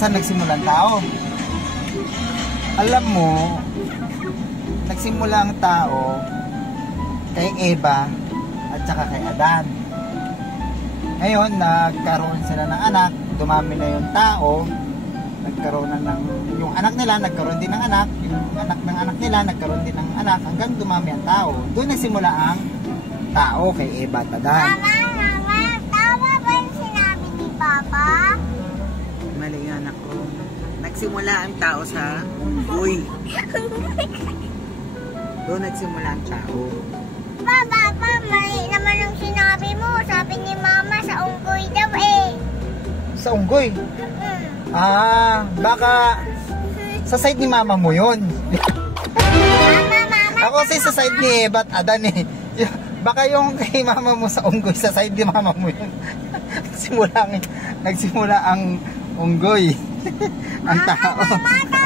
Saan nagsimula ang tao? Alam mo, nagsimula ang tao kay Eva at saka kay Adan. Ngayon, nagkaroon sila ng anak, dumami na yung tao, nagkaroon na ng, yung anak nila, nagkaroon din ng anak, yung anak ng anak nila, nagkaroon din ng anak, hanggang dumami ang tao. Doon nagsimula ang tao kay Eva at Adan. Mama, tama ba yung sinabi ni Papa? Mali nga, anak ko. Nagsimula ang tao sa unggoy. Doon nagsimula ang tao. Papa, mali naman yung sinabi mo. Sabi ni Mama sa unggoy daw eh. Sa unggoy? Baka sa side ni mama mo yun. Mama. Ako kasi sa side ni Eva at Adan eh. Baka yung kay mama mo sa unggoy, sa side ni mama mo yun. Nagsimula ang unggoy. Ang tao. Mama,